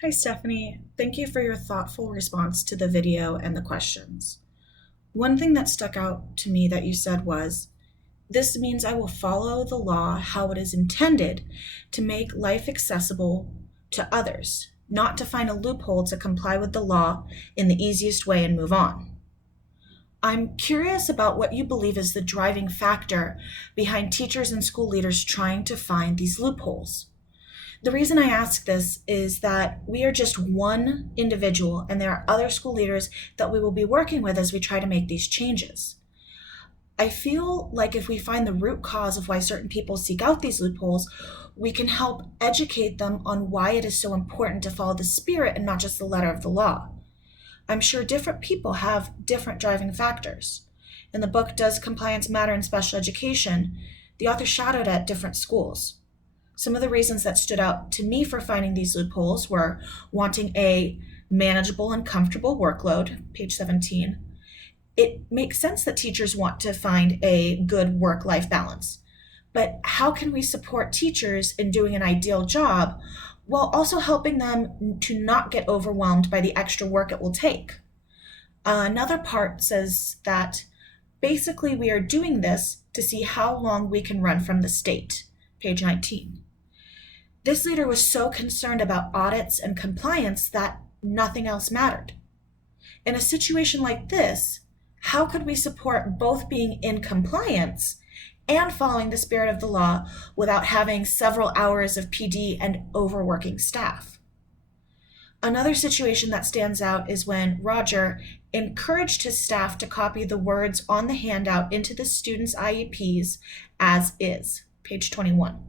Hi, Stephanie. Thank you for your thoughtful response to the video and the questions. One thing that stuck out to me that you said was, this means I will follow the law how it is intended to make life accessible to others, not to find a loophole to comply with the law in the easiest way and move on. I'm curious about what you believe is the driving factor behind teachers and school leaders trying to find these loopholes. The reason I ask this is that we are just one individual, and there are other school leaders that we will be working with as we try to make these changes. I feel like if we find the root cause of why certain people seek out these loopholes, we can help educate them on why it is so important to follow the spirit and not just the letter of the law. I'm sure different people have different driving factors. In the book, Does Compliance Matter in Special Education? The author shadowed at different schools. Some of the reasons that stood out to me for finding these loopholes were wanting a manageable and comfortable workload, page 17. It makes sense that teachers want to find a good work-life balance. But how can we support teachers in doing an ideal job while also helping them to not get overwhelmed by the extra work it will take? Another part says that basically we are doing this to see how long we can run from the state, page 19. This leader was so concerned about audits and compliance that nothing else mattered. In a situation like this, how could we support both being in compliance and following the spirit of the law without having several hours of PD and overworking staff? Another situation that stands out is when Roger encouraged his staff to copy the words on the handout into the students' IEPs as is, page 21.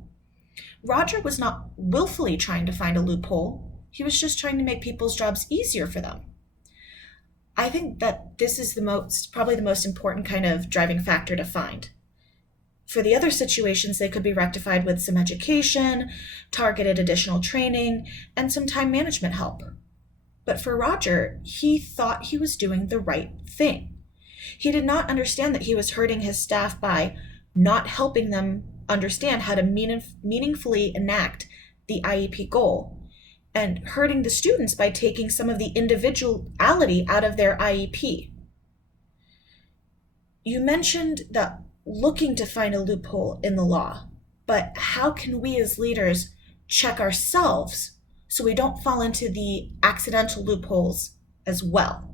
Roger was not willfully trying to find a loophole. He was just trying to make people's jobs easier for them. I think that this is probably the most important kind of driving factor to find. For the other situations, they could be rectified with some education, targeted additional training, and some time management help. But for Roger, he thought he was doing the right thing. He did not understand that he was hurting his staff by not helping them understand how to meaningfully enact the IEP goal, and hurting the students by taking some of the individuality out of their IEP. You mentioned that looking to find a loophole in the law, but how can we as leaders check ourselves so we don't fall into the accidental loopholes as well?